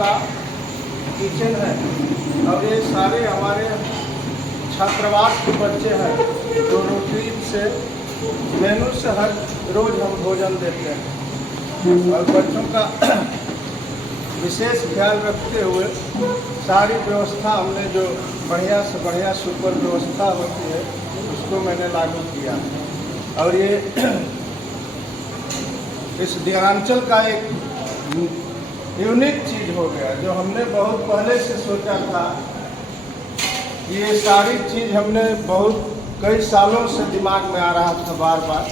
का किचन है और ये सारे हमारे छात्रावास के बच्चे हैं जो रूटीन से मेनू से हर रोज हम भोजन देते हैं और बच्चों का विशेष ख्याल रखते हुए सारी व्यवस्था हमने जो बढ़िया से बढ़िया सुपर व्यवस्था होती है उसको मैंने लागू किया और ये इस देहांचल का एक यूनिक चीज़ हो गया जो हमने बहुत पहले से सोचा था। ये सारी चीज़ हमने बहुत कई सालों से दिमाग में आ रहा था बार बार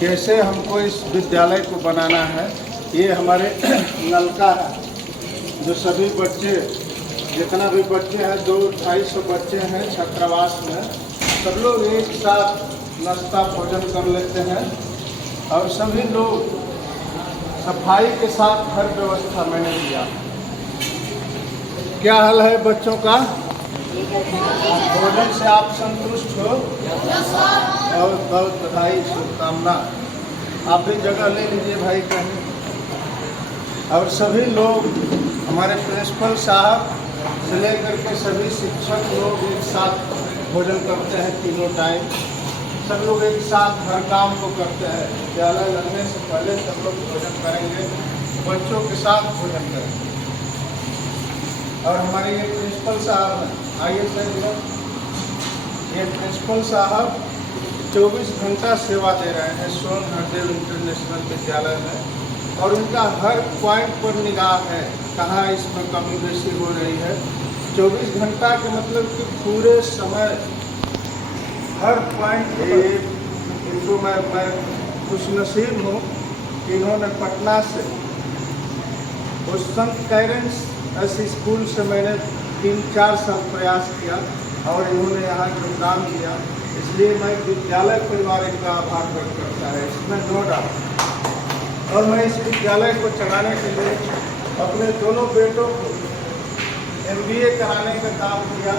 कैसे हमको इस विद्यालय को बनाना है। ये हमारे नलका है जो सभी बच्चे जितना भी बच्चे हैं 200-250 बच्चे हैं छात्रावास में, सब लोग एक साथ नाश्ता भोजन कर लेते हैं और सभी लोग सफाई के साथ हर व्यवस्था मैंने किया। क्या हाल है बच्चों का? भोजन से आप संतुष्ट हो? बहुत बहुत बधाई, शुभकामना। आप भी जगह ले लीजिए भाई कहीं। और सभी लोग हमारे प्रिंसिपल साहब से लेकर के सभी शिक्षक लोग एक साथ भोजन करते हैं तीनों टाइम। सब लोग एक साथ हर काम को करते हैं। विद्यालय लगने से पहले सब लोग भोजन करेंगे, बच्चों के साथ भोजन करेंगे। और हमारे ये प्रिंसिपल साहब हैं, आइए सर इधर। ये प्रिंसिपल साहब 24 घंटा सेवा दे रहे हैं सोन हरदेव इंटरनेशनल विद्यालय में और उनका हर पॉइंट पर निगाह है कहाँ इसमें कमी बेसी हो रही है। 24 घंटा के मतलब कि पूरे समय हर पॉइंट इनको मैं खुश नसीब हूँ कि इन्होंने पटना से उस संत कैरेंस ऐसे स्कूल से मैंने 3-4 साल प्रयास किया और इन्होंने यहाँ योगदान दिया, इसलिए मैं विद्यालय परिवार का आभार व्यक्त करता है, इसमें नो डाउट। और मैं इस विद्यालय को चलाने के लिए अपने दोनों बेटों को MBA कराने का काम किया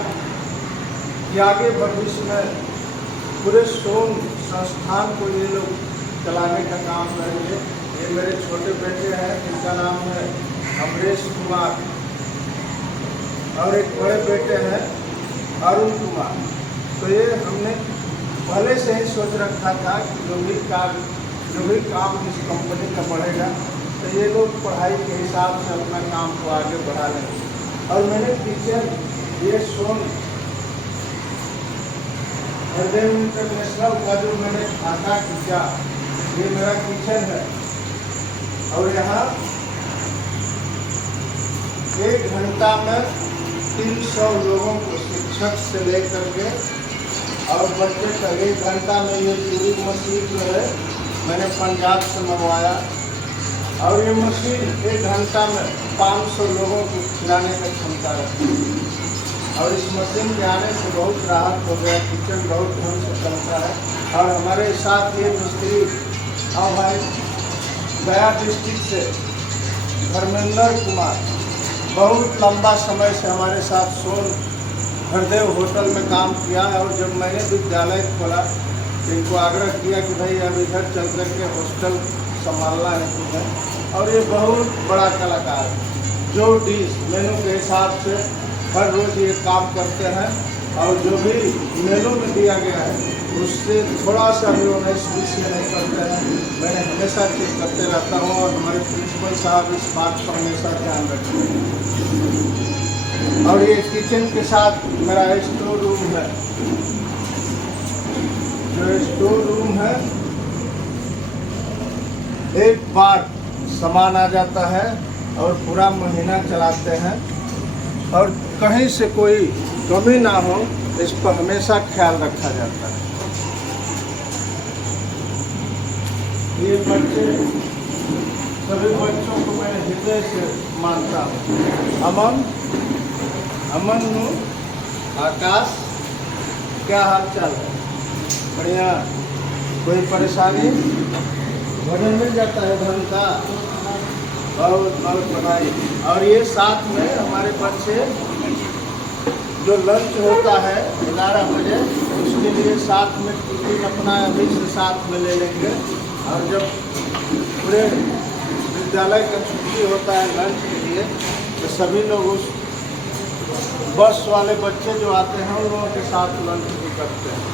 कि आगे भविष्य में पूरे सोन संस्थान को ये लोग चलाने का काम करेंगे। ये मेरे छोटे बेटे हैं जिनका नाम है अमरेश कुमार और एक बड़े बेटे हैं अरुण कुमार। तो ये हमने पहले से ही सोच रखा था कि जो भी काम इस कंपनी का बढ़ेगा तो ये लोग पढ़ाई के हिसाब से अपना काम को आगे बढ़ा लेंगे। और मैंने किचन ये सोन हरदेव इंटरनेशनल का जो मैंने खाता किया ये मेरा किचन है और यहाँ 1 घंटा में 300 लोगों को शिक्षक से लेकर के और बच्चे का 1 घंटा में ये पूरी मशीन जो है मैंने पंजाब से मंगवाया और ये मशीन 1 घंटा में 500 लोगों को खिलाने का क्षमता रखती है। और इस मशीन के आने से बहुत राहत हो गया, किचन बहुत ढंग से चलता है। और हमारे साथ ये मिस्त्री और भाई गया डिस्ट्रिक्ट से धर्मेंद्र कुमार बहुत लंबा समय से हमारे साथ सोन हरदेव होटल में काम किया और जब मैंने विद्यालय खोला तो इनको आग्रह किया कि भाई अब इधर चल कर के हॉस्टल संभालना है तुम्हें। और ये बहुत बड़ा कलाकार जो डिश मेनू के हिसाब से हर रोज़ ये काम करते हैं और जो भी मेनू में दिया गया है उससे थोड़ा सा भी वो पीछे नहीं करते हैं। मैंने हमेशा चेक करते रहता हूँ और हमारे प्रिंसिपल साहब इस बात का हमेशा ध्यान रखते हैं। और ये किचन के साथ मेरा स्टोर रूम है, जो स्टोर रूम है एक बार सामान आ जाता है और पूरा महीना चलाते हैं और कहीं से कोई कमी ना हो इस पर हमेशा ख्याल रखा जाता है। ये बच्चे सभी बच्चों को मैं हृदय से मानता हूँ। अमन आकाश, क्या हाल चाल है? बढ़िया। कोई परेशानी? भोजन मिल जाता है धन का? बहुत बहुत बधाई। और ये साथ में हमारे बच्चे जो लंच होता है 11 बजे उसके लिए साथ में टिफिन अपना अभी से साथ में ले लेंगे और जब पूरे विद्यालय का छुट्टी होता है लंच के लिए तो सभी लोग उस बस वाले बच्चे जो आते हैं उन लोगों के साथ लंच भी करते हैं।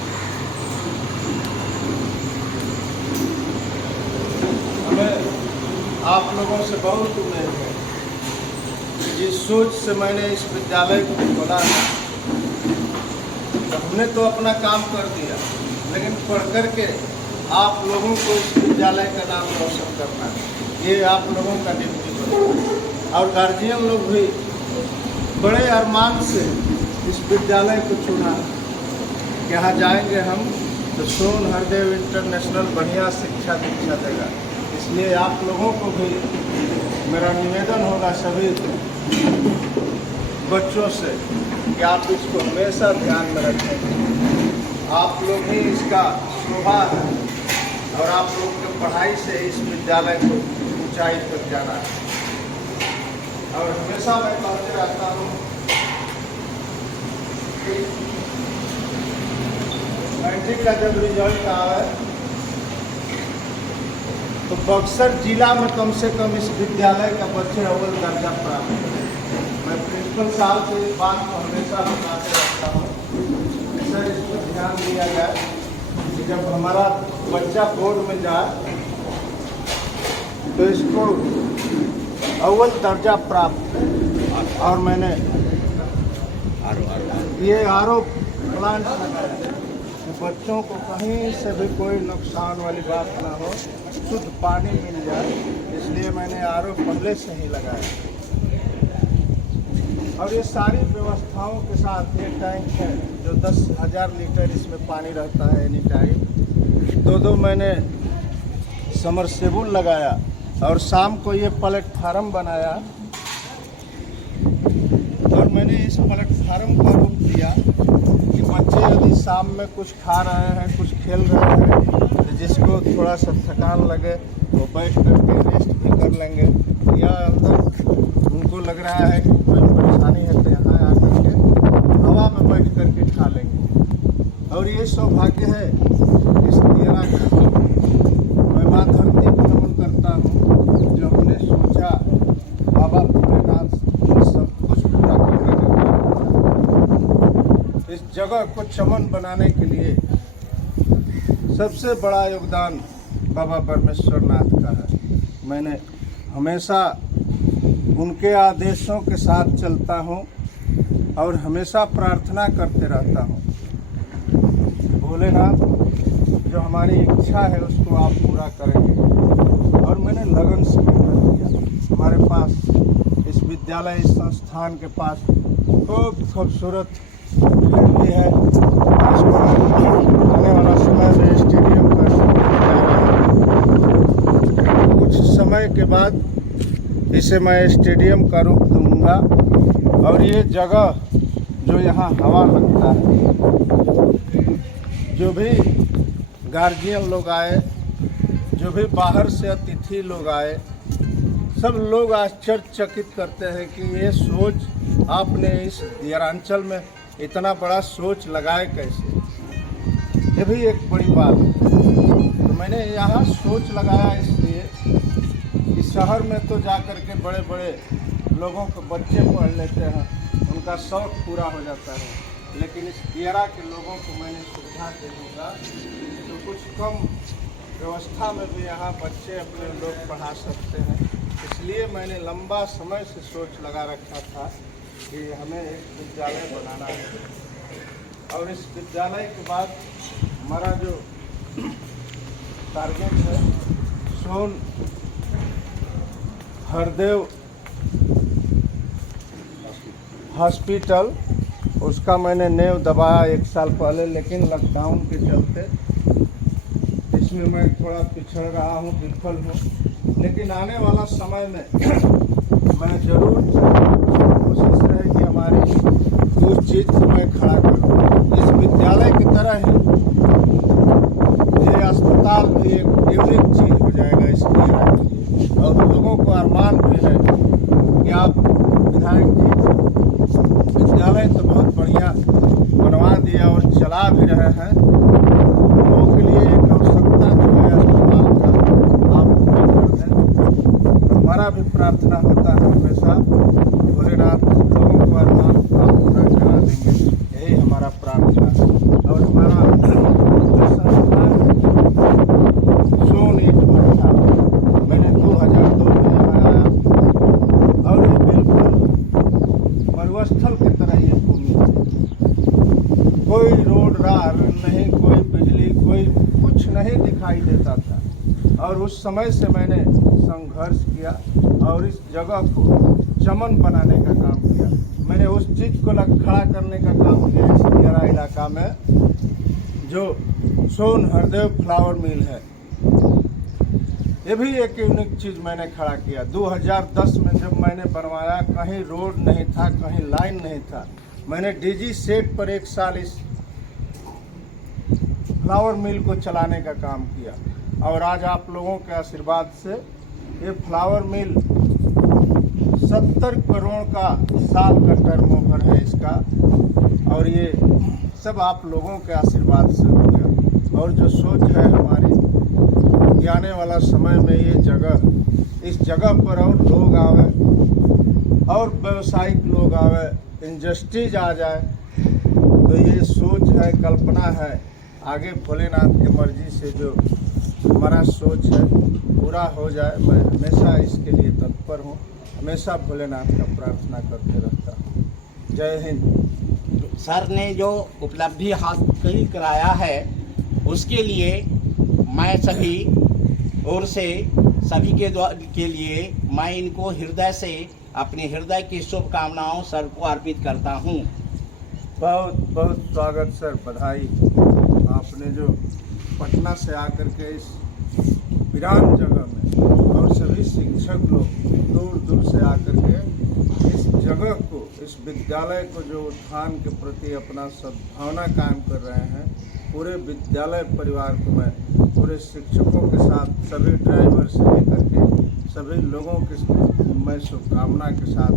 हमें आप लोगों से बहुत उम्मीद है कि जिस सोच से मैंने इस विद्यालय को खोला है, हमने तो अपना काम कर दिया, लेकिन पढ़ कर के आप लोगों को इस विद्यालय का नाम रोशन करना है, ये आप लोगों का ड्यूटी है। और गार्जियन लोग भी बड़े अरमान से इस विद्यालय को चुना कि यहाँ जाएंगे हम तो सोन हरदेव इंटरनेशनल बढ़िया शिक्षा दीक्षा देगा। इसलिए आप लोगों को भी मेरा निवेदन होगा सभी बच्चों से कि आप इसको हमेशा ध्यान में रखें। आप लोग ही इसका शोभा है और आप लोग की पढ़ाई से इस विद्यालय को ऊंचाई तक जाना है। और हमेशा मैं कहते रहता हूँ कि मैट्रिक का जब रिजल्ट आए तो बक्सर जिला में कम से कम इस विद्यालय का बच्चे अव्वल दर्जा प्राप्त करें। मैं प्रिंसिपल साहब से इस बात को हमेशा बताते रहता हूँ कि सर इस पर ध्यान दिया जाए कि जब हमारा बच्चा बोर्ड में जाए तो इसको अव्वल दर्जा प्राप्त। और मैंने ये आरोप प्लांट लगाया कि बच्चों को कहीं से भी कोई नुकसान वाली बात ना हो, शुद्ध पानी मिल जाए, इसलिए मैंने आरोप पहले से ही लगाया। और ये सारी व्यवस्थाओं के साथ ये टैंक है जो 10,000 लीटर इसमें पानी रहता है एनी टाइम। दो मैंने समरसेबुल लगाया और शाम को ये प्लेटफार्म बनाया। और मैंने इस प्लेटफार्म का रूप दिया कि बच्चे यदि शाम में कुछ खा रहे हैं, कुछ खेल रहे हैं, तो जिसको थोड़ा सा थकान लगे वो बैठ करके रेस्ट भी कर लेंगे, या अंदर उनको लग रहा है कि कोई परेशानी है तो यहाँ आकर के हवा में बैठ करके खा लेंगे। और ये सौभाग्य है इस दियरा का। मैं माँ धरती को नमन करता हूँ जो हमने सोचा बाबा भोलेनाथ सब कुछ पूरा करने का। इस जगह को चमन बनाने के लिए सबसे बड़ा योगदान बाबा परमेश्वर नाथ का है। मैंने हमेशा उनके आदेशों के साथ चलता हूँ और हमेशा प्रार्थना करते रहता हूँ, भोलेनाथ जो हमारी इच्छा है उसको आप पूरा करेंगे। और मैंने लगन से कर दिया। हमारे पास इस विद्यालय इस संस्थान के पास खूब खूबसूरत फील्ड भी है। आने वाला समय में स्टेडियम का कुछ समय के बाद इसे मैं स्टेडियम का रूप दूंगा। और ये जगह जो यहाँ हवा लगता है, जो भी गार्जियन लोग आए, जो भी बाहर से अतिथि लोग आए, सब लोग आश्चर्यचकित करते हैं कि ये सोच आपने इस दियरांचल में इतना बड़ा सोच लगाए कैसे। ये भी एक बड़ी बात है। तो मैंने यहाँ सोच लगाया इसलिए कि शहर में तो जाकर के बड़े बड़े लोगों को बच्चे पढ़ लेते हैं, उनका शौक़ पूरा हो जाता है, लेकिन इस दियरा के लोगों को मैंने सुविधा दे दूँगा तो कुछ कम व्यवस्था में भी यहाँ बच्चे अपने लोग पढ़ा सकते हैं। इसलिए मैंने लंबा समय से सोच लगा रखा था कि हमें एक विद्यालय बनाना है। और इस विद्यालय के बाद हमारा जो टारगेट है सोन हरदेव हॉस्पिटल, उसका मैंने नेव दबाया 1 साल पहले, लेकिन लॉकडाउन के चलते इसमें मैं थोड़ा पिछड़ रहा हूँ, विफल हूँ। लेकिन आने वाला समय में मैं ज़रूर कोशिश रहेगी हमारी उस चीज़ को मैं खड़ा करूँ। इस विद्यालय की तरह ही ये अस्पताल भी एक यूनिक चीज़ हो जाएगा इस दियरा के लिए। और लोगों को अरमान भी है कि आप विधायक जी विद्यालय तो बहुत बढ़िया बनवा दिया और चला भी रहे हैं, लोगों के लिए एक आवश्यकता जो है अस्पताल का आप पूरा कर दें। हमारा भी प्रार्थना होता है हमेशा रार नहीं, कोई बिजली, कोई कुछ नहीं दिखाई देता था। और उस समय से मैंने संघर्ष किया और इस जगह को चमन बनाने का काम किया। मैंने उस चीज़ को खड़ा करने का काम किया इस दियारा इलाका में, जो सोन हरदेव फ्लावर मिल है। ये भी एक यूनिक चीज़ मैंने खड़ा किया। 2010 में जब मैंने बनवाया, कहीं रोड नहीं था, कहीं लाइन नहीं था। मैंने डीजी सेट पर 1 साल इस फ्लावर मिल को चलाने का काम किया और आज आप लोगों के आशीर्वाद से ये फ्लावर मिल 70 करोड़ का साल का टर्नओवर है इसका, और ये सब आप लोगों के आशीर्वाद से हो गया। और जो सोच है हमारी कि आने वाला समय में ये जगह, इस जगह पर और लोग आवे और व्यवसायिक लोग आवे, इंडस्ट्रीज आ जाए, तो ये सोच है, कल्पना है। आगे भोलेनाथ की मर्जी से जो हमारा सोच है पूरा हो जाए। मैं हमेशा इसके लिए तत्पर हूँ, हमेशा भोलेनाथ का प्रार्थना करते रहता हूँ। जय हिंद। सर ने जो उपलब्धि हासिल कराया है उसके लिए मैं सभी ओर से सभी के लिए मैं इनको हृदय से अपने हृदय की शुभकामनाओं सर को अर्पित करता हूँ। बहुत बहुत स्वागत सर, बधाई। आपने जो पटना से आकर के इस वीरान जगह में, और सभी शिक्षक लोग दूर दूर से आकर के इस जगह को, इस विद्यालय को जो उत्थान के प्रति अपना सद्भावना कायम कर रहे हैं, पूरे विद्यालय परिवार को मैं पूरे शिक्षकों के साथ, सभी ड्राइवर से लेकर के सभी लोगों के मैं शुभकामना के साथ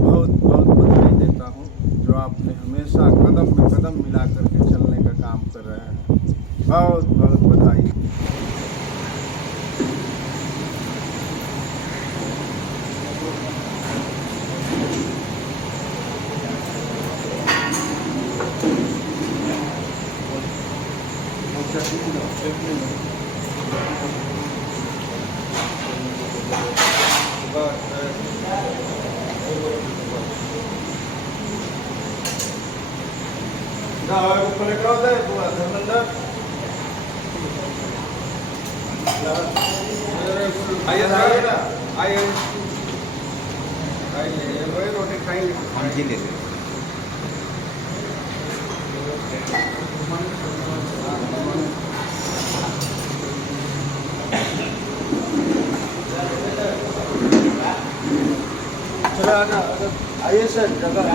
बहुत बहुत बधाई देता हूँ, जो आपने हमेशा कदम में कदम मिला करके चलने का काम कर रहे हैं। बहुत बहुत बधाई। रोटी खाएंगे। चलो आइए सर, जगह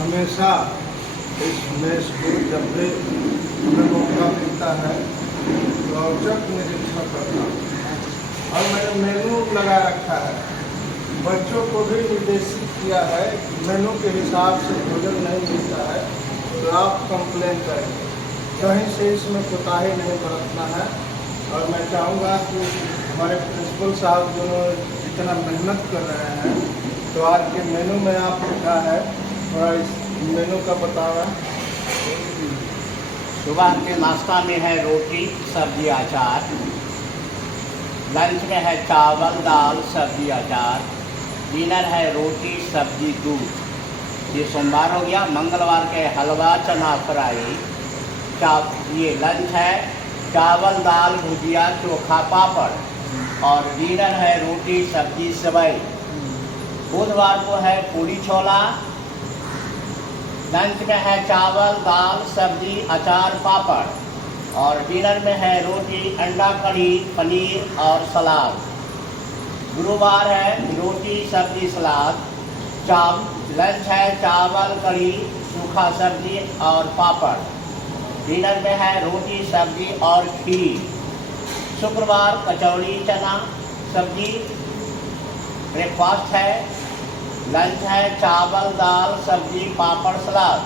हमेशा इस मेज को जब भी हमें मौका मिलता है तो औचक निरीक्षण करता हूँ, और मैंने मेनू लगा रखा है। बच्चों को भी निर्देशित किया है कि मेनू के हिसाब से भोजन नहीं मिलता है तो आप कंप्लेन करें, कहीं से इसमें कोताही नहीं बरतना है। और मैं चाहूँगा कि हमारे प्रिंसिपल साहब दोनों इतना मेहनत कर रहे हैं, तो आज के मेनू में आप लिखा है, थोड़ा इस मेनू का बताना। सुबह के नाश्ता में है रोटी सब्जी अचार, लंच में है चावल दाल सब्जी अचार, डिनर है रोटी सब्जी दूध। ये सोमवार हो गया। मंगलवार के हलवा चना फ्राई, ये लंच है चावल दाल भुजिया चोखा पापड़, और डिनर है रोटी सब्जी सेवई। बुधवार को है पूड़ी छोला। लंच में है चावल दाल सब्जी अचार पापड़, और डिनर में है रोटी अंडा कढ़ी पनीर और सलाद। गुरुवार है रोटी सब्जी सलाद। लंच है चावल कढ़ी सूखा सब्जी और पापड़। डिनर में है रोटी सब्जी और खीर। शुक्रवार कचौड़ी चना सब्जी। ब्रेकफास्ट है। लंच है चावल दाल सब्जी पापड़ सलाद,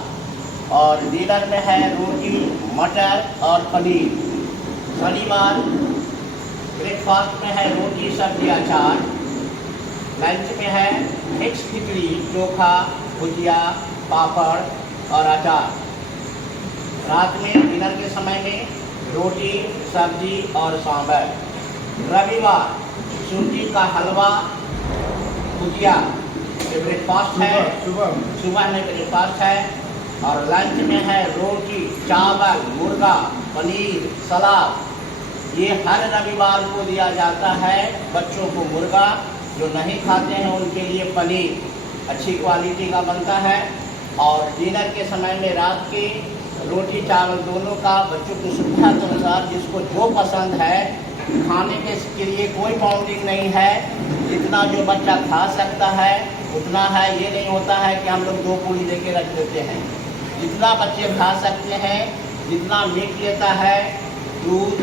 और डिनर में है रोटी मटर और पनीर। शनिवार ब्रेकफास्ट में है रोटी सब्जी अचार। लंच में है मिक्स खिचड़ी चोखा भुजिया पापड़ और अचार। रात में डिनर के समय में रोटी सब्जी और सांभर। रविवार सूजी का हलवा भुजिया ब्रेकफास्ट है। सुबह में ब्रेकफास्ट है, और लंच में है रोटी चावल मुर्गा पनीर सलाद। ये हर रविवार को दिया जाता है। बच्चों को मुर्गा, जो नहीं खाते हैं उनके लिए पनीर अच्छी क्वालिटी का बनता है। और डिनर के समय में रात की रोटी चावल दोनों का बच्चों की सुविधा के अनुसार जिसको जो पसंद है खाने के लिए कोई बाउंडिंग नहीं है। जितना जो बच्चा खा सकता है उतना है। ये नहीं होता है कि हम लोग 2 पूरी दे के रख देते हैं। जितना बच्चे खा सकते हैं, जितना मीट लेता है, दूध,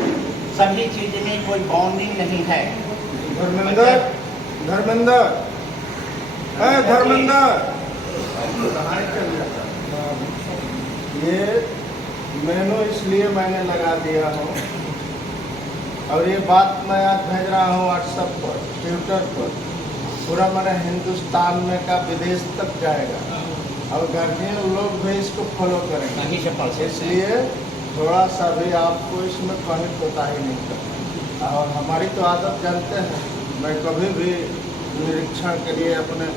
सभी चीज़ में कोई बाउंडिंग नहीं है। धर्मेंद्र ये मेनू इसलिए मैंने लगा दिया हूँ, और ये बात मैं आज भेज रहा हूँ व्हाट्सएप पर ट्विटर पर। पूरा मैंने हिंदुस्तान में का विदेश तक जाएगा, और गार्जियन लोग भी इसको फॉलो करेंगे। इसलिए थोड़ा सा भी आपको इसमें कहीं कोताही नहीं करना। और हमारी तो आदत जानते हैं, मैं कभी भी निरीक्षण के लिए अपने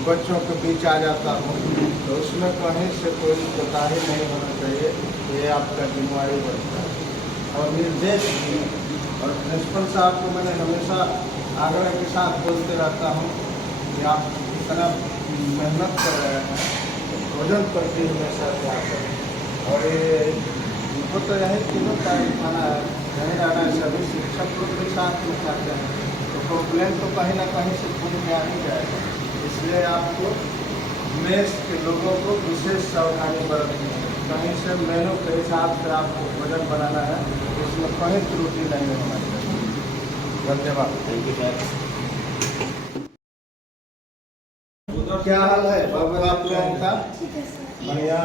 बच्चों के बीच आ जाता हूँ, तो उसमें कहीं से कोई कोताही नहीं होना चाहिए। ये आपका जिम्मेवारी बनता है। और निर्देश भी, और प्रिंसिपल साहब को मैंने हमेशा आग्रह के साथ बोलते रहता हूँ कि आप इतना मेहनत कर रहे हैं, भोजन प्रति हमेशा ध्यान करें। और ये इनको तो यही तीनों टाइम खाना है, यहीं रहना है। सभी शिक्षक लोग भी साथ में खाते हैं, तो कंप्लेन तो कहीं ना कहीं से खुद में आ ही जाएगा। इसलिए आपको मेस के लोगों को विशेष सावधानी बरतनी है। कहीं से मेनू के हिसाब से आपको भोजन बनाना है, इसमें कहीं त्रुटि नहीं होना चाहिए। धन्यवाद। Thank you sir. क्या हाल है बाबू आप लोगों का? बढ़िया।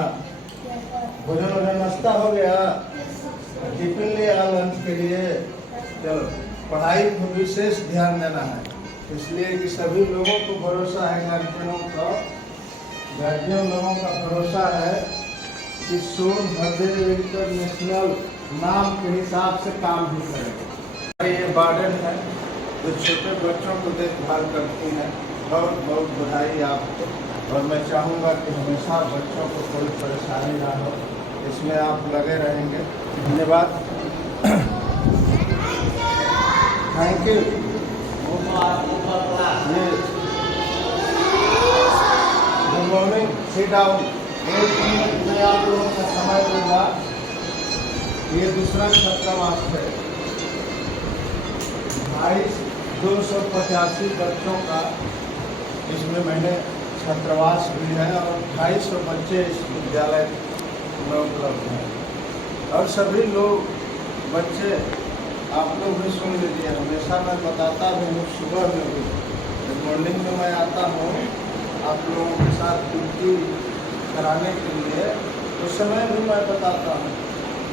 भोजन नाश्ता हो गया? टिफिन ले आ लंच के लिए? चलो, पढ़ाई को विशेष ध्यान देना है, इसलिए कि सभी लोगों को भरोसा है, गार्जियन लोगों का भरोसा है कि सोनभद्र इंटरनेशनल नाम के हिसाब से काम भी करेगा। ये वार्डन है जो छोटे बच्चों को देखभाल करती है। बहुत बहुत बधाई आपको, और मैं चाहूँगा कि हमेशा बच्चों को कोई परेशानी ना हो, इसमें आप लगे रहेंगे। धन्यवाद। Thank you. Good morning, sit down. 1 minute में आप लोगों का समय दूंगा। ये दूसरा छात्रावास है। 285 बच्चों का इसमें मैंने छात्रावास भी है, और 250 बच्चे इस विद्यालय में उपलब्ध हैं। और सभी लोग बच्चे आप लोग भी सुन लीजिए, हमेशा मैं बताता भी हूँ, सुबह में भी जब मॉर्निंग में मैं आता हूँ आप लोगों के साथ ड्यूटी कराने के लिए, उस समय भी मैं बताता हूँ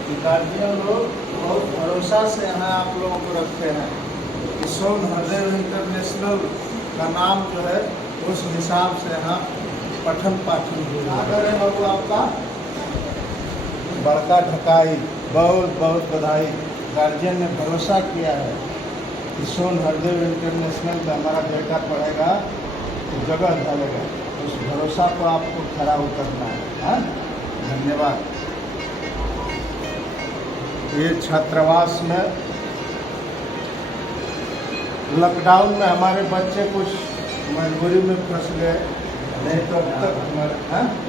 कि गार्जियन लोग बहुत भरोसा से यहाँ आप लोगों को रखते हैं कि सोनभद्र इंटरनेशनल का नाम जो है उस हिसाब से यहाँ पठन पाठन हो रहा है। बाबू आपका बड़का ढकाई, बहुत बहुत बधाई। गार्जियन ने भरोसा किया है कि सोनभद्र इंटरनेशनल का हमारा बेटा पढ़ेगा तो जगह ढलेगा। उस भरोसा को आपको खरा उतरना है। हाँ, धन्यवाद। ये छात्रावास में लॉकडाउन में हमारे बच्चे कुछ मजबूरी में फंस गए, नहीं तो अब तक हमारे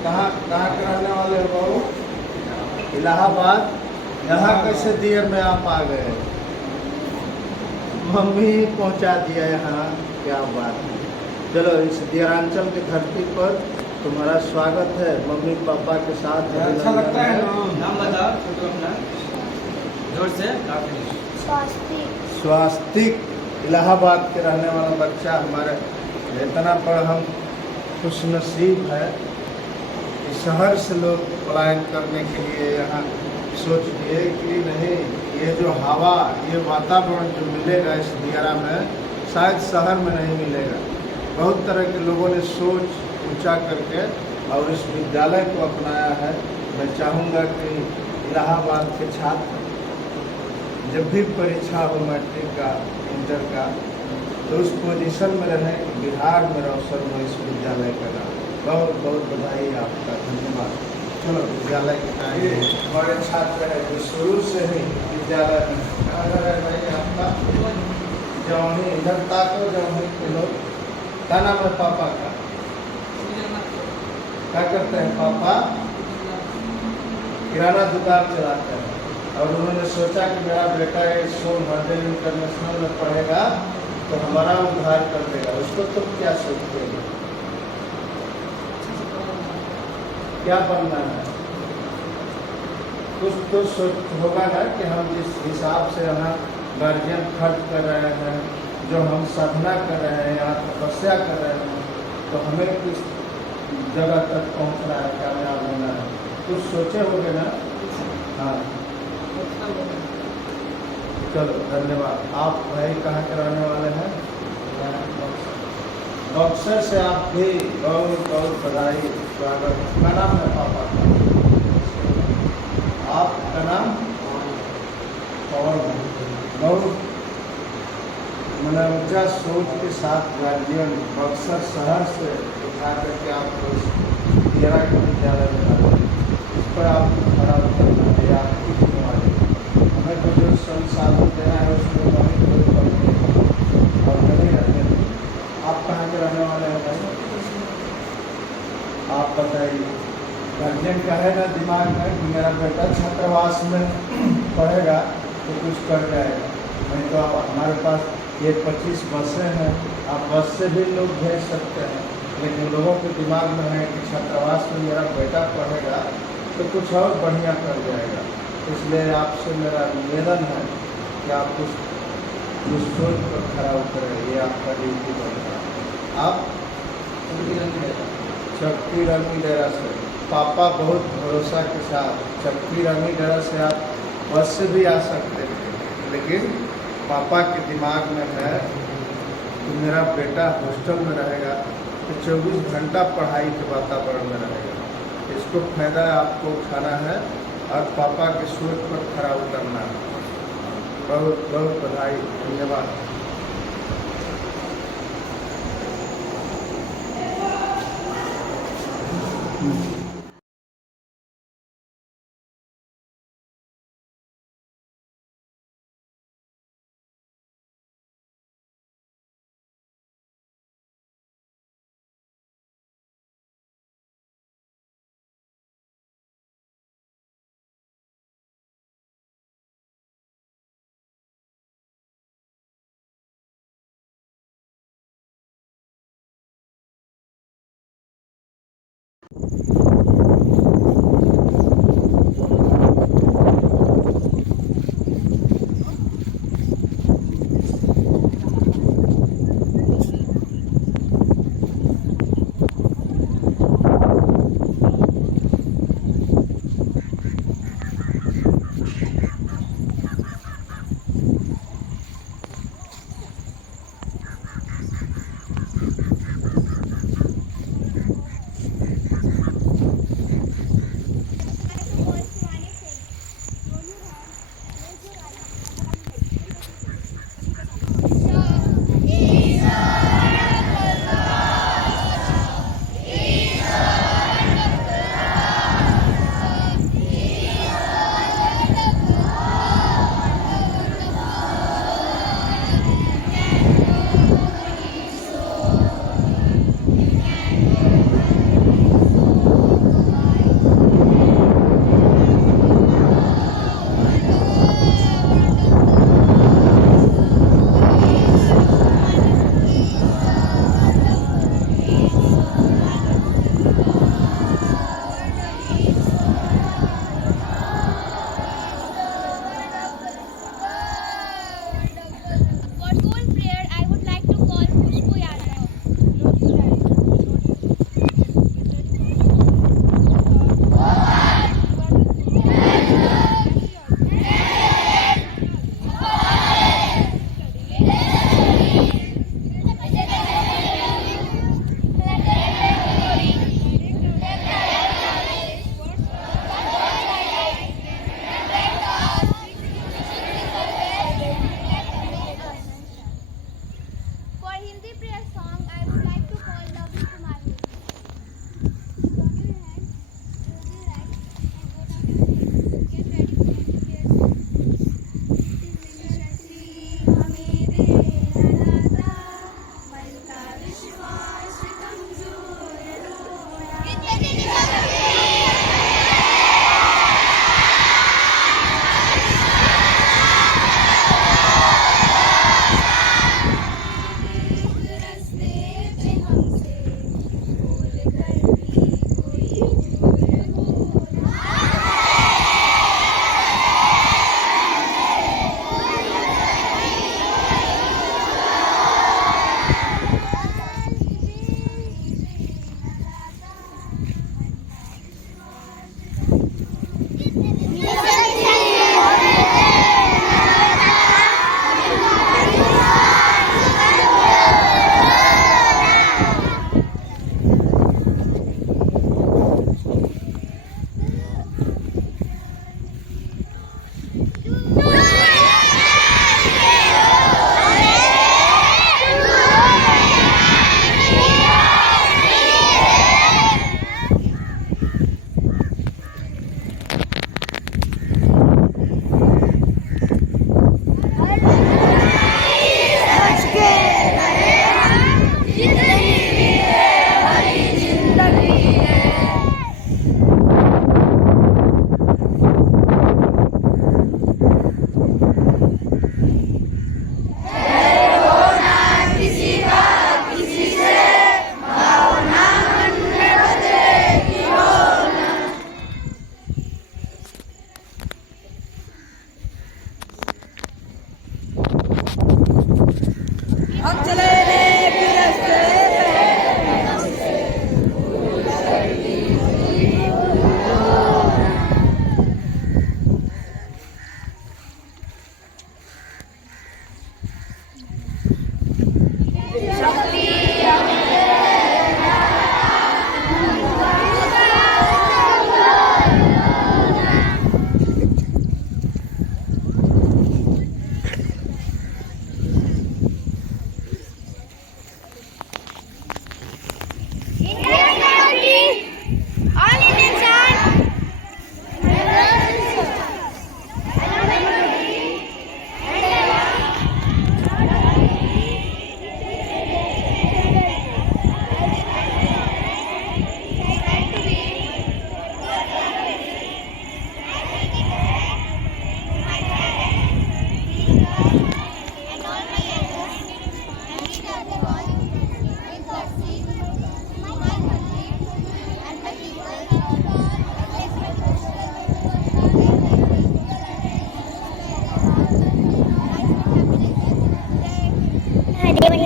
कहाँ कहाँ के रहने वाले हो बाबू? इलाहाबाद। यहाँ कैसे देर में आप आ गए? मम्मी पहुँचा दिया यहाँ, क्या बात है। चलो, इस देरांचल की धरती पर तुम्हारा स्वागत है, मम्मी पापा के साथ। अच्छा लगता है ना? नाम बताओ तो अपना जोर से। स्वास्तिक इलाहाबाद के रहने वाला बच्चा हमारे, इतना पर हम खुशनसीब है कि शहर से लोग पलायन करने के लिए यहाँ सोच दिए कि नहीं, ये जो हवा, ये वातावरण जो मिलेगा इस दियारा में, शायद शहर में नहीं मिलेगा। बहुत तरह के लोगों ने सोच ऊंचा करके और इस विद्यालय को अपनाया है। मैं चाहूँगा कि इलाहाबाद के छात्र जब भी परीक्षा हो मैट्रिक का, इंटर का, तो उस पोजीशन में रहें कि बिहार में रोशन हो इस विद्यालय का नाम। बहुत बहुत बधाई आपका, धन्यवाद। चलो, विद्यालय के टाइम हमारे छात्र हैं जो शुरू से ही विद्यालय में। कहाँ घर है भाई आपका? जौनी, इधर ताको, जौनी के लोग। क्या नाम है पापा का? क्या करते हैं पापा? किराना दुकान चलाते हैं। और उन्होंने सोचा कि मेरा बेटा इस सोनभद्र इंटरनेशनल में पढ़ेगा तो हमारा उद्धार कर देगा। उसको तुम क्या सोचते हो? क्या बनना है? कुछ तो सोच होगा ना कि हम जिस हिसाब से यहाँ गार्जियन खर्च कर रहे हैं, जो हम साधना कर रहे हैं, यहाँ तपस्या कर रहे हैं, तो हमें किस जगह तक पहुँचना है, कामयाब होना है, कुछ सोचे होंगे ना? हाँ, चलो, धन्यवाद। आप भाई कहाँ के रहने वाले हैं? बक्सर से। आप भी बहुत बहुत बधाई, स्वागत। क्या नाम है पापा का? आपका नाम? पवन। बहुत मैंने ऊँचा सोच के साथ गार्जियन बक्सर शहर से उठा करके आपको दियारा के विद्यालय में डाला। इस पर आपको खड़ा उतरना है, आपकी जिम्मेवारी। हमें तो जो संसाधन देना है उसमें हमें कोई कमी नहीं और नहीं रखने दें। आप कहाँ के रहने वाले हैं भाई? आप बताइए। गार्जियन का है ना दिमाग में कि मेरा बेटा छात्रावास में पढ़ेगा तो कुछ कर जाएगा। नहीं तो आप हमारे पास ये 25 बसें हैं, आप बस से भी लोग भेज सकते हैं, लेकिन लोगों के दिमाग में है कि छात्रावास में मेरा बेटा पढ़ेगा तो कुछ और बढ़िया कर जाएगा। इसलिए आपसे मेरा निवेदन है कि आप उस सोच पर खड़ा उतरें। ये आपका ड्यूटी बनता है। आप चक्की रंगी डेरा से, पापा बहुत भरोसा के साथ चक्की रंगी डेरा से आप बस से भी आ सकते थे, लेकिन पापा के दिमाग में है कि मेरा बेटा हॉस्टल में रहेगा तो 24 घंटा पढ़ाई के वातावरण में रहेगा। इसको फायदा आपको उठाना है और पापा के सोच पर खड़ा उतरना है। बहुत बहुत बधाई, धन्यवाद।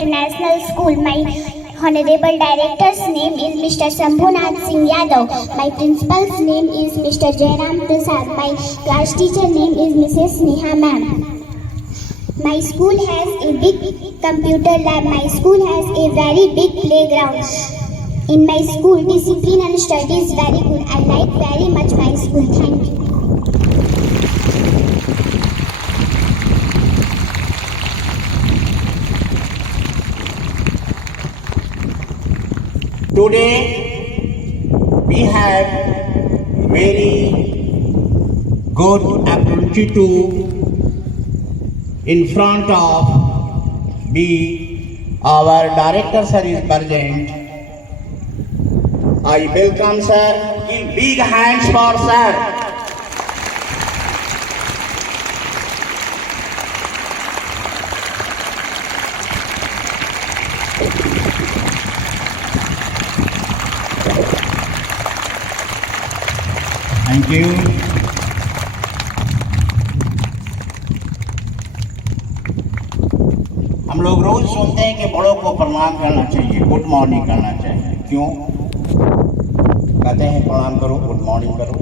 International School. My Honorable Director's name is Mr. Shambhunath Singh Yadav. My principal's name is Mr. Jairam Prasad. My class teacher name is Mrs. Neha Ma'am. My school has a big computer lab. My school has a very big playground. In my school, discipline and study is very good. I like very much my school. Thank you. Today we have very good opportunity to in front of our director sir is present. I welcome sir. Give big hands for sir. Thank you. हम लोग रोज सुनते हैं कि बड़ों को प्रणाम करना चाहिए, गुड मॉर्निंग करना चाहिए। क्यों कहते हैं प्रणाम करो, गुड मॉर्निंग करो?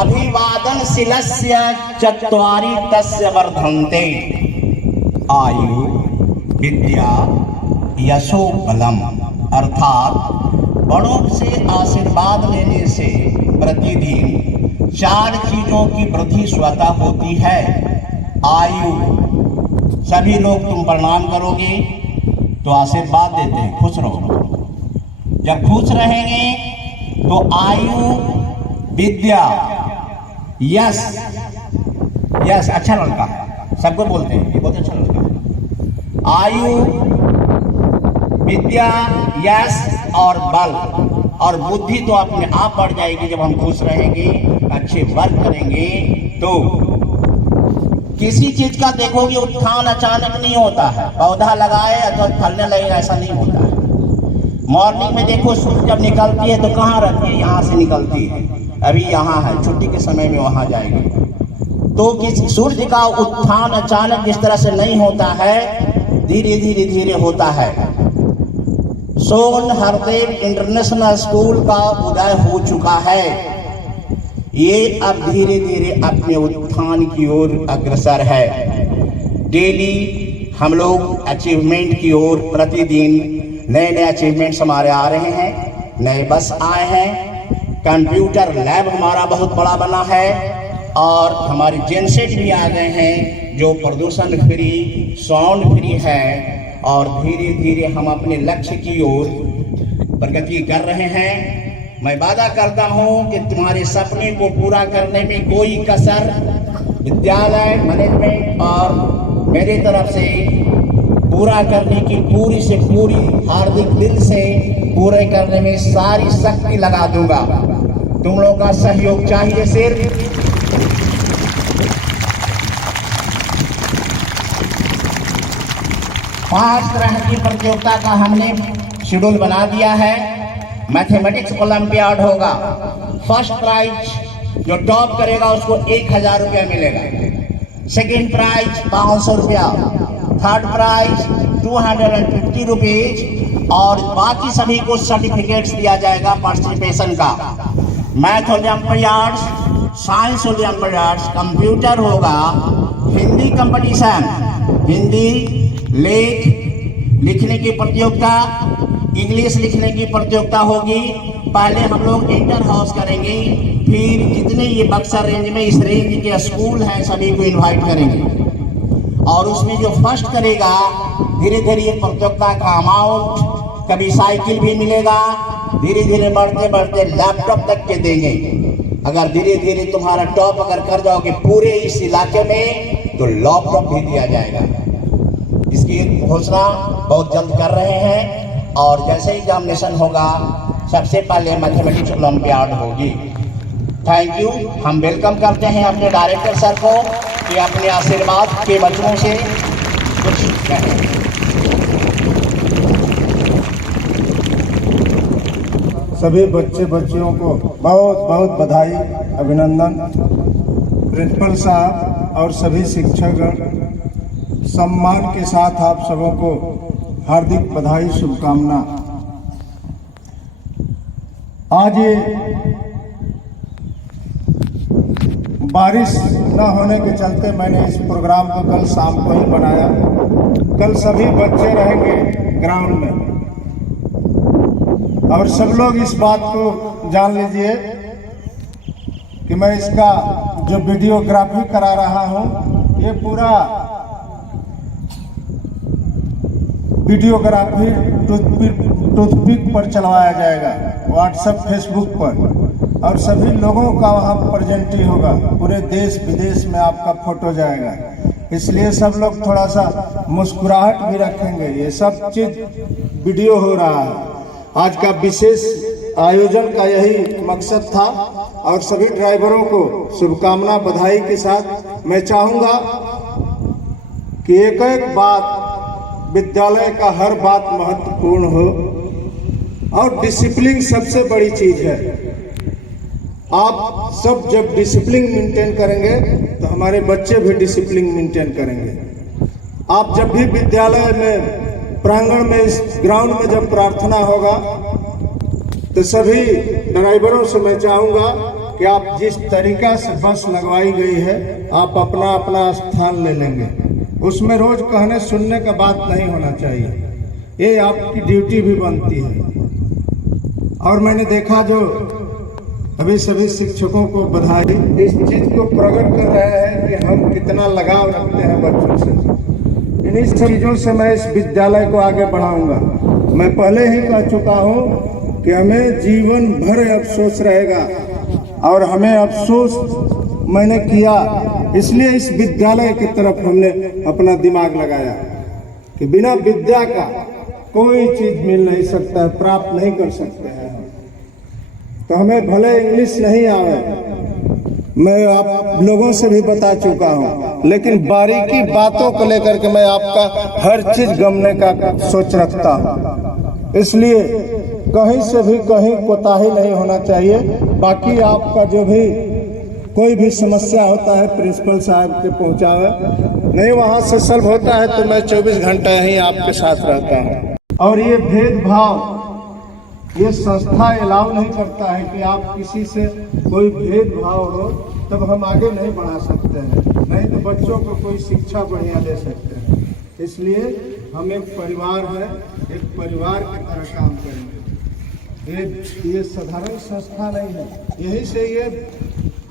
अभिवादन शिलस्य चत्वारि तस्य वर्धन्ते आयु विद्या यशो बलम। अर्थात बड़ों से आशीर्वाद लेने से प्रतिदिन 4 चीजों की वृद्धि स्वतः होती है। आयु, सभी लोग तुम प्रणाम करोगे तो आशीर्वाद देते हैं, खुश रहो। जब खुश रहेंगे तो आयु, विद्या, यश, यश अच्छा लड़का, सबको बोलते हैं ये बहुत अच्छा लड़का। आयु, विद्या, यश और बल और बुद्धि तो अपने आप बढ़ जाएगी। जब हम खुश रहेंगे, अच्छे वर्क करेंगे तो किसी चीज का देखोगे उत्थान अचानक नहीं होता है। पौधा लगाए अथवा फलने लगेगा ऐसा नहीं होता है। मॉर्निंग में देखो सूर्य जब निकलती है तो कहाँ रहती है? यहाँ से निकलती है। अभी यहाँ है, छुट्टी के समय में वहाँ जाएगी। तो किस सूर्य का उत्थान अचानक जिस तरह से नहीं होता है, धीरे धीरे धीरे होता है। सोन हरदेव इंटरनेशनल स्कूल का उदय हो चुका है। ये अब धीरे धीरे अपने उत्थान की ओर अग्रसर है। डेली हम लोग अचीवमेंट की ओर प्रतिदिन नए नए अचीवमेंट्स हमारे आ रहे हैं। नए बस आए हैं, कंप्यूटर लैब हमारा बहुत बड़ा बना है और हमारे जेनसेट भी आ गए हैं जो प्रदूषण फ्री, साउंड फ्री है। और धीरे धीरे हम अपने लक्ष्य की ओर प्रगति कर रहे हैं। मैं वादा करता हूं कि तुम्हारे सपने को पूरा करने में कोई कसर विद्यालय मैनेजमेंट और मेरे तरफ से पूरा करने की पूरी से पूरी हार्दिक दिल से पूरे करने में सारी शक्ति लगा दूंगा। तुम लोगों का सहयोग चाहिए। सिर्फ 5 तरह की प्रतियोगिता का हमने शेड्यूल बना दिया है। मैथमेटिक्स ओलंपियाड होगा। फर्स्ट प्राइज जो टॉप करेगा उसको 1000 रुपया मिलेगा। सेकेंड प्राइज 500 रुपया। थर्ड प्राइज 250 रुपीज और बाकी सभी को सर्टिफिकेट्स दिया जाएगा पार्टिसिपेशन का। Math Olympiads, science Olympiads, computer होगा, हिंदी कंपटीशन, हिंदी लिखने की प्रतियोगिता, इंग्लिश लिखने की प्रतियोगिता होगी। पहले हम लोग इंटर हाउस करेंगे, फिर जितने ये बक्सर रेंज में इस रेंज के स्कूल हैं सभी को इनवाइट करेंगे और उसमें जो फर्स्ट करेगा धीरे धीरे ये प्रतियोगिता का अमाउंट, कभी साइकिल भी मिलेगा, धीरे धीरे बढ़ते बढ़ते लैपटॉप तक के देंगे। अगर धीरे धीरे तुम्हारा टॉप अगर कर जाओगे पूरे इस इलाके में तो लैपटॉप भी दिया जाएगा। इसकी घोषणा बहुत जल्द कर रहे हैं और जैसे एग्जामिनेशन होगा सबसे पहले मैथमेटिक्स ओलंपियाड होगी। Thank you. हम वेलकम करते हैं अपने डायरेक्टर सर को कि अपने आशीर्वाद के वचनों से कुछ कहें। सभी बच्चे बच्चियों को बहुत बहुत बधाई, अभिनंदन। प्रिंसिपल साहब और सभी शिक्षकगण, सम्मान के साथ आप सबों को हार्दिक बधाई, शुभकामना। आज ये बारिश न होने के चलते मैंने इस प्रोग्राम को कल शाम को ही बनाया। कल सभी बच्चे रहेंगे ग्राउंड में और सब लोग इस बात को जान लीजिए कि मैं इसका जो वीडियोग्राफी करा रहा हूँ, ये पूरा वीडियोग्राफी टूथपिक पर चलवाया जाएगा, व्हाट्सएप, फेसबुक पर, और सभी लोगों का वहाँ प्रेजेंटी होगा। पूरे देश विदेश में आपका फोटो जाएगा। इसलिए सब लोग थोड़ा सा मुस्कुराहट भी रखेंगे। ये सब चीज वीडियो हो रहा है। आज का विशेष आयोजन का यही मकसद था और सभी ड्राइवरों को शुभकामना, बधाई के साथ मैं चाहूँगा कि एक एक बात, विद्यालय का हर बात महत्वपूर्ण हो और डिसिप्लिन सबसे बड़ी चीज है। आप सब जब डिसिप्लिन मेंटेन करेंगे तो हमारे बच्चे भी डिसिप्लिन मेंटेन करेंगे। आप जब भी विद्यालय में प्रांगण में, इस ग्राउंड में जब प्रार्थना होगा तो सभी ड्राइवरों से मैं चाहूँगा कि आप जिस तरीका से बस लगवाई गई है, आप अपना अपना स्थान ले लेंगे। उसमें रोज कहने सुनने का बात नहीं होना चाहिए। ये आपकी ड्यूटी भी बनती है। और मैंने देखा जो अभी सभी शिक्षकों को बधाई, इस चीज को प्रकट कर रहे हैं कि हम कितना लगाव रखते हैं बच्चों से। इन्हीं चीजों से मैं इस विद्यालय को आगे बढ़ाऊंगा। मैं पहले ही कह चुका हूं कि हमें जीवन भर अफसोस रहेगा और हमें अफसोस मैंने किया, इसलिए इस विद्यालय की तरफ हमने अपना दिमाग लगाया कि बिना विद्या का कोई चीज मिल नहीं सकता है, प्राप्त नहीं कर सकते हैं। तो हमें भले इंग्लिश नहीं आवे, मैं आप लोगों से भी बता चुका हूं, लेकिन बारीकी बातों को लेकर के मैं आपका हर चीज गमने का सोच रखता हूं। इसलिए कहीं से भी कहीं कोताही नहीं होना चाहिए। बाकी आपका जो भी कोई भी समस्या होता है प्रिंसिपल साहब के पहुंचावे, नहीं वहां से सॉल्व होता है तो मैं 24 घंटा ही आपके साथ रहता हूं। और ये भेदभाव ये संस्था अलाउ नहीं करता है कि आप किसी से कोई भेदभाव हो, तब हम आगे नहीं बढ़ा सकते हैं, नहीं तो बच्चों को कोई शिक्षा बढ़िया दे सकते हैं। इसलिए हम एक परिवार है, एक परिवार की तरह काम करेंगे। ये साधारण संस्था नहीं है, यही से ये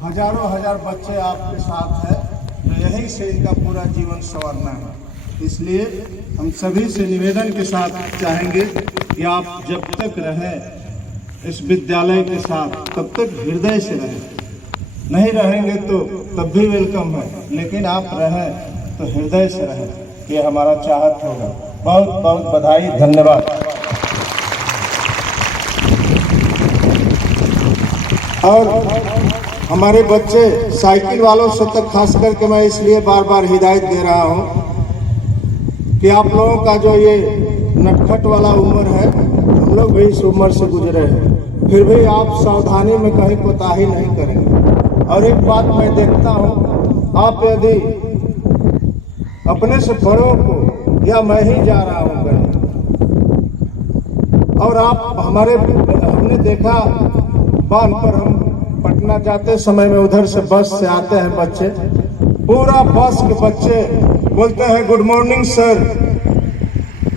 हजारों हजार बच्चे आपके साथ हैं, तो यही से इनका पूरा जीवन संवरना है। इसलिए हम सभी से निवेदन के साथ चाहेंगे कि आप जब तक रहें इस विद्यालय के साथ, तब तक हृदय से रहें। नहीं रहेंगे तो तब भी वेलकम है, लेकिन आप रहें तो हृदय से रहें, ये हमारा चाहत होगा। बहुत बहुत बधाई, धन्यवाद। और हमारे बच्चे साइकिल वालों से तक खास करके मैं इसलिए बार बार हिदायत दे रहा हूँ कि आप लोगों का जो ये नटखट वाला उम्र है, हम लोग भी इस उम्र से गुजरे हैं, फिर भी आप सावधानी में कहीं कोताही नहीं करेंगे। और एक बात मैं देखता हूँ, आप यदि अपने से बड़ों को, या मैं ही जा रहा हूँ कहीं, और आप हमने देखा बांध पर, हम पटना जाते समय में उधर से बस से आते हैं बच्चे, पूरा बस के बच्चे बोलते हैं गुड मॉर्निंग सर।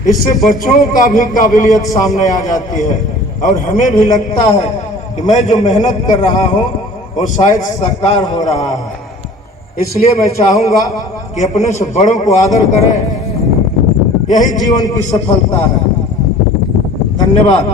इससे बच्चों का भी काबिलियत सामने आ जाती है और हमें भी लगता है कि मैं जो मेहनत कर रहा हूँ वो शायद साकार हो रहा है। इसलिए मैं चाहूँगा कि अपने से बड़ों को आदर करें, यही जीवन की सफलता है। धन्यवाद।